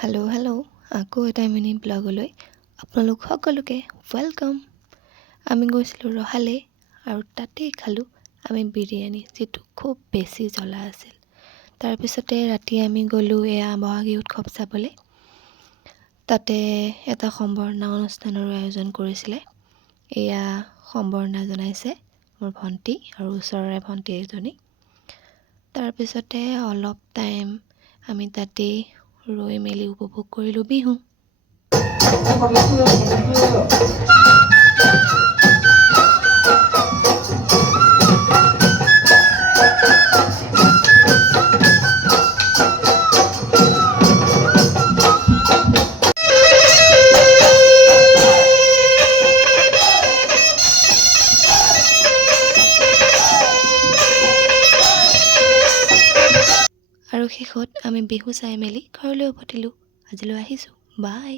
Hello' আকৌ এটা mini ব্লগলৈ আপোনালোক সকলোকে ৱেলকাম। আমি গৈছিলোঁ ৰহালে আৰু তাতেই খালোঁ আমি বিৰিয়ানী, যিটো খুব বেছি জ্বলা আছিল। তাৰপিছতে ৰাতি আমি গ'লোঁ এয়া বহাগী উৎসৱ চাবলৈ। তাতে এটা সম্বৰ্ধনা অনুষ্ঠানৰো আয়োজন কৰিছিলে। এয়া সম্বৰ্ধনা জনাইছে মোৰ ভণ্টি আৰু ওচৰৰে ভণ্টি এজনী। তাৰপিছতে অলপ টাইম আমি তাতেই ৰৈ মেলি উপভোগ কৰিলোঁ বিহু। আৰু শেষত আমি বিহু চাই মেলি ঘৰলৈ উভতিলোঁ। আজিলৈ আহিছোঁ, বাই।